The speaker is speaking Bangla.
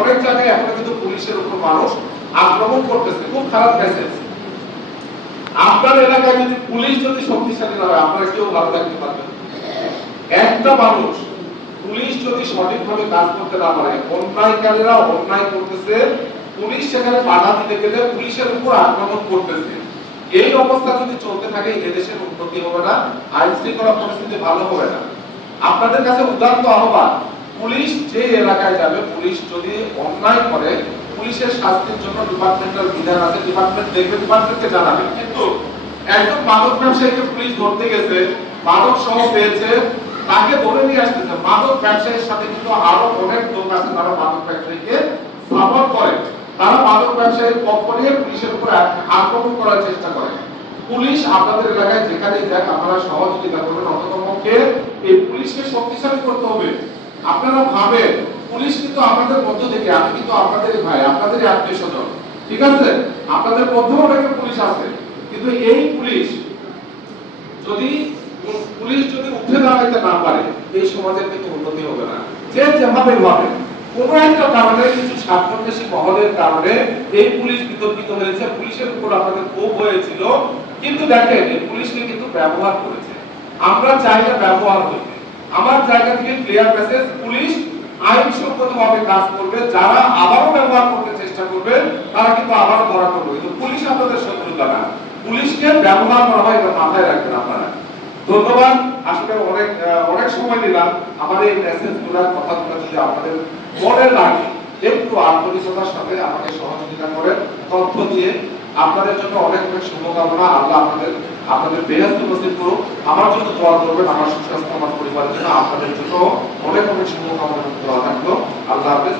অনেক জায়গায় এখন কিন্তু পুলিশের উপর মানুষ আক্রমণ করতেছে, খুব খারাপ মেসেজ। আপনার এলাকায় যদি পুলিশ যদি শক্তিশালী না হয়, আপনারা কেউ ভালো থাকতে পারবেন? একটা মানুষ, পুলিশ যদি সঠিকভাবে কাজ করতে না পারে, অন্যায়কারীরা অন্যায় করতেছে, পুলিশ সেখানে বাধা দিতে গেলে পুলিশের উপর আক্রমণ করতেছে, এই অবস্থা যদি চলতে থাকে এদেশের উন্নতি হবে না, আইন শৃঙ্খলা পরিস্থিতি ভালো হবে না। আপনাদের কাছে উদাত্ত আহ্বান, পুলিশ যে এলাকায় যাবে, পুলিশ যদি অন্যায় করে, পুলিশের শাস্তির জন্য ডিপার্টমেন্টাল বিধান আছে, ডিপার্টমেন্ট দেখবে, ডিপার্টমেন্টকে জানাবে। কিন্তু একজন মাদক ব্যবসায়ীকে পুলিশ ধরতে গেছে, মাদক সহ পেয়েছে, তাকে ধরে নিয়ে আসতেছে। মাদক ব্যবসায়ীর সাথে কিন্তু আরো অনেক লোক আছে যারা মাদক ব্যবসায়ীকে সাপোর্ট করে, তারা মাদক ব্যবসায়ীর পক্ষ নিয়ে পুলিশের উপর আক্রমণ করার চেষ্টা করে। পুলিশ আপনাদের এলাকায় যেখানেই যাক, আপনারা সহযোগিতা করবেন, অন্ততপক্ষে এই পুলিশকে শক্তিশালী করতে হবে। আপনারা ভাবেন পুলিশ কিন্তু আমাদের মধ্য থেকে, আমি কিন্তু আপনাদেরই ভাই, আপনাদেরই আত্মীয় স্বজন, ঠিক আছে? আপনাদের মধ্যেও অনেকে পুলিশ আছে, কিন্তু এই পুলিশ যদি উঠে দাঁড়াইতে না পারে, এই সমাজের কিন্তু উন্নতি হবে না। যে যেভাবে ভাবে কোন একটা কারণে, কিছু স্বার্থন্বেষী মহলের কারণে এই পুলিশ বিতর্কিত হয়েছে, পুলিশের উপর আপনাদের ক্ষোভ হয়েছিল, কিন্তু দেখেন এই পুলিশকে কিন্তু ব্যবহার করেছে। আমরা চাই না ব্যবহার হইতে। আমার জায়গা থেকে ক্লিয়ার মেসেজ, পুলিশ আইনসঙ্গতভাবে কাজ করবে, যারা আবারও ব্যবহার করতে চেষ্টা করবে তারা কিন্তু আবারও ধরা পড়বে। কিন্তু পুলিশ আপনাদের শত্রুতা না, পুলিশকে ব্যবহার করা হয়, এটা মাথায় রাখবেন আপনারা। ধন্যবাদ। আসলে অনেক সময় নিলাম। আমার এই মেসেজগুলোর কথাগুলো যদি আপনাদের মনে লাগে, একটু আন্তরিকতার সাথে আমাকে সহযোগিতা করেন, তথ্য দিয়ে। আপনাদের জন্য অনেক অনেক শুভকামনা। আল্লাহ আপনাদের বেহেশত নসিব করুক। আমার জন্য দোয়া করবেন, আমার সুস্বাস্থ্য, আমার পরিবারের জন্য, আপনাদের জন্য অনেক অনেক শুভকামনা দোয়া থাকলো। আল্লাহ হাফেজ।